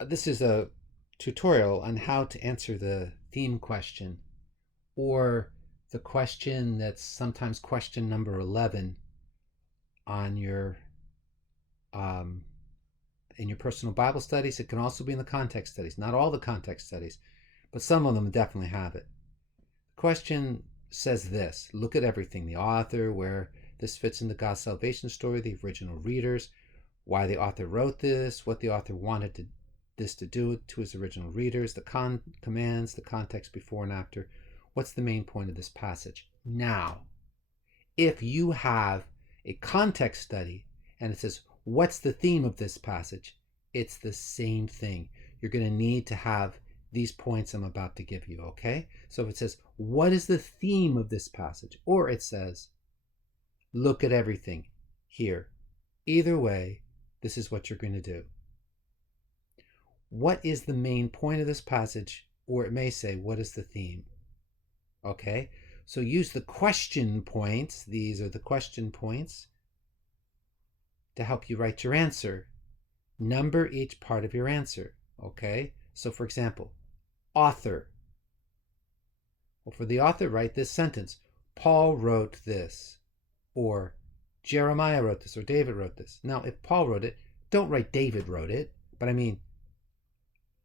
This is a tutorial on how to answer the theme question, or the question that's sometimes question number 11 on your um, in your personal Bible studies. It can also be in the context studies. Not all the context studies, but some of them definitely have it. The question says this: look at everything, the author, where this fits into God's salvation story, the original readers, why the author wrote this, what the author wanted this to do to his original readers, the commands, the context before and after. What's the main point of this passage? Now, if you have a context study and it says, what's the theme of this passage? It's the same thing. You're going to need to have these points I'm about to give you, okay? So if it says, what is the theme of this passage? Or it says, look at everything here. Either way, this is what you're going to do. What is the main point of this passage? Or it may say, what is the theme? Okay, so use the question points. These are the question points to help you write your answer. Number each part of your answer. Okay, so for example, author. Well, for the author, write this sentence: Paul wrote this, or Jeremiah wrote this, or David wrote this. Now, if Paul wrote it, don't write David wrote it, but I mean,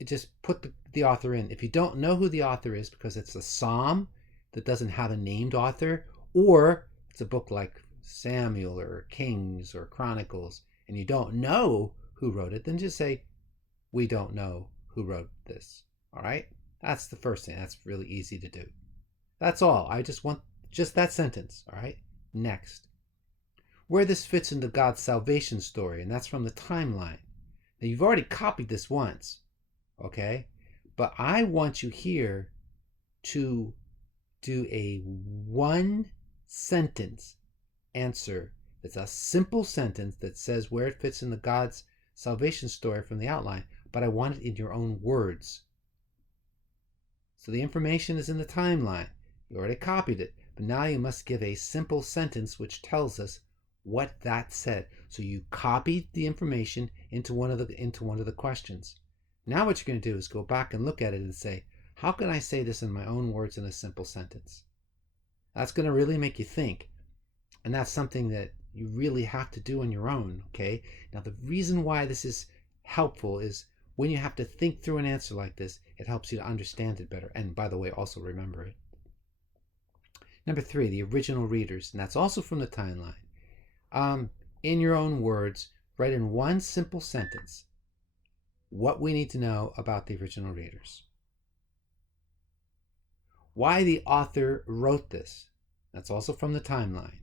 just put the author in. If you don't know who the author is because it's a psalm that doesn't have a named author, or it's a book like Samuel or Kings or Chronicles, and you don't know who wrote it, then just say, we don't know who wrote this. All right? That's the first thing. That's really easy to do. That's all. I just want just that sentence. All right? Next. Where this fits into God's salvation story, and that's from the timeline. Now, you've already copied this once, okay? But I want you here to do a one sentence answer. It's a simple sentence that says where it fits in the God's salvation story from the outline, but I want it in your own words. So the information is in the timeline. You already copied it, but now you must give a simple sentence which tells us what that said. So you copied the information into one of the questions. Now what you're going to do is go back and look at it and say, how can I say this in my own words in a simple sentence? That's going to really make you think. And that's something that you really have to do on your own, okay? Now, the reason why this is helpful is when you have to think through an answer like this, it helps you to understand it better. And by the way, also remember it. Number 3, the original readers. And that's also from the timeline. In your own words, write in one simple sentence what we need to know about the original readers. Why the author wrote this. That's also from the timeline.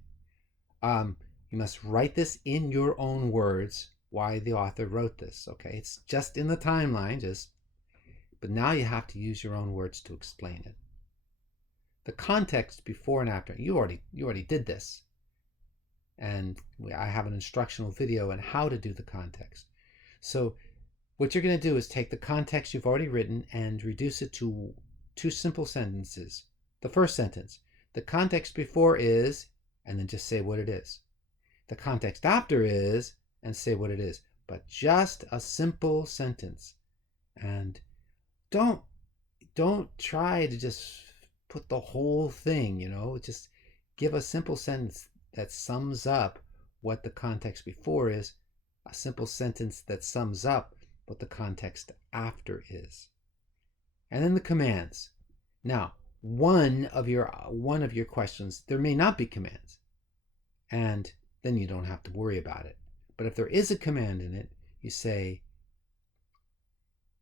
You must write this in your own words, why the author wrote this, okay? It's just in the timeline, but now you have to use your own words to explain it. The context before and after, you already did this. And I have an instructional video on how to do the context. So what you're going to do is take the context you've already written and reduce it to 2 simple sentences. The first sentence, the context before is, and then just say what it is. The context after is, and say what it is. But just a simple sentence. And don't try to just put the whole thing, just give a simple sentence that sums up what the context before is, a simple sentence that sums up what the context after is. And then the commands. Now, one of your questions, there may not be commands, and then you don't have to worry about it. But if there is a command in it, you say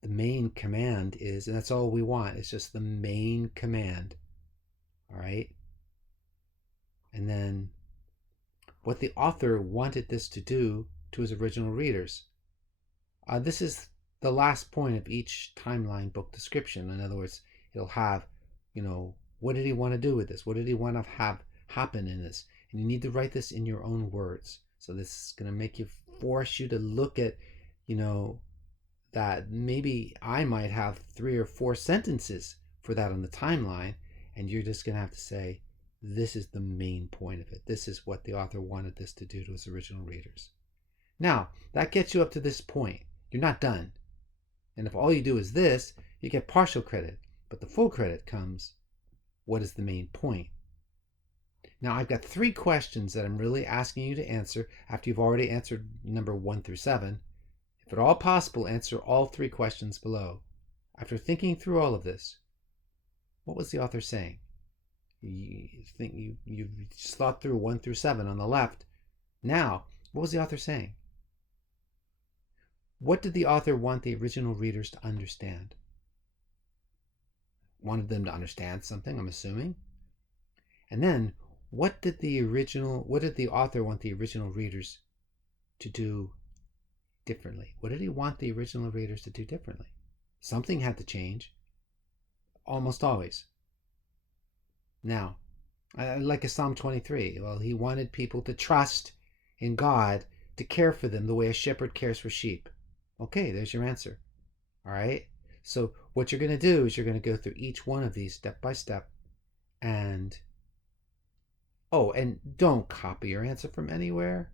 the main command is, and that's all we want, it's just the main command. All right? And then what the author wanted this to do to his original readers. This is the last point of each timeline book description. In other words, it'll have, what did he want to do with this? What did he want to have happen in this? And you need to write this in your own words. So this is going to force you to look at, that maybe I might have 3 or 4 sentences for that on the timeline, and you're just going to have to say, this is the main point of it. This is what the author wanted this to do to his original readers. Now, that gets you up to this point. You're not done. And if all you do is this, you get partial credit. But the full credit comes, what is the main point? Now, I've got 3 questions that I'm really asking you to answer after you've already answered number 1 through 7. If at all possible, answer all 3 questions below. After thinking through all of this, what was the author saying? You just thought through 1 through 7 on the left. Now, what was the author saying? What did the author want the original readers to understand? Wanted them to understand something, I'm assuming. And then, what did the author want the original readers to do differently? What did he want the original readers to do differently? Something had to change. Almost always. Now, like a Psalm 23, well, he wanted people to trust in God to care for them the way a shepherd cares for sheep. Okay, there's your answer. All right? So what you're going to do is you're going to go through each one of these step by step. And don't copy your answer from anywhere.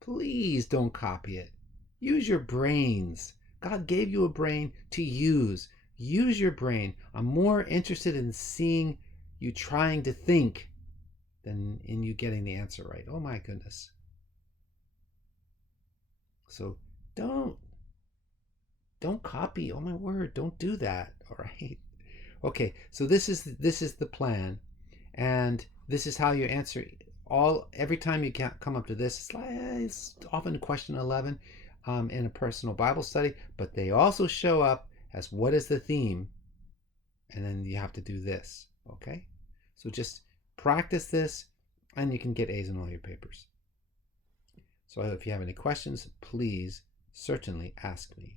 Please don't copy it. Use your brains. God gave you a brain to use. Use your brain. I'm more interested in seeing you trying to think than in you getting the answer right. Oh my goodness. So don't copy. Oh my word, don't do that. All right. Okay, so this is the plan, and this is how you answer every time you come up to this. It's often question 11 in a personal Bible study, but they also show up as what is the theme, and then you have to do this. Okay, so just practice this, and you can get A's in all your papers. So if you have any questions, please certainly ask me.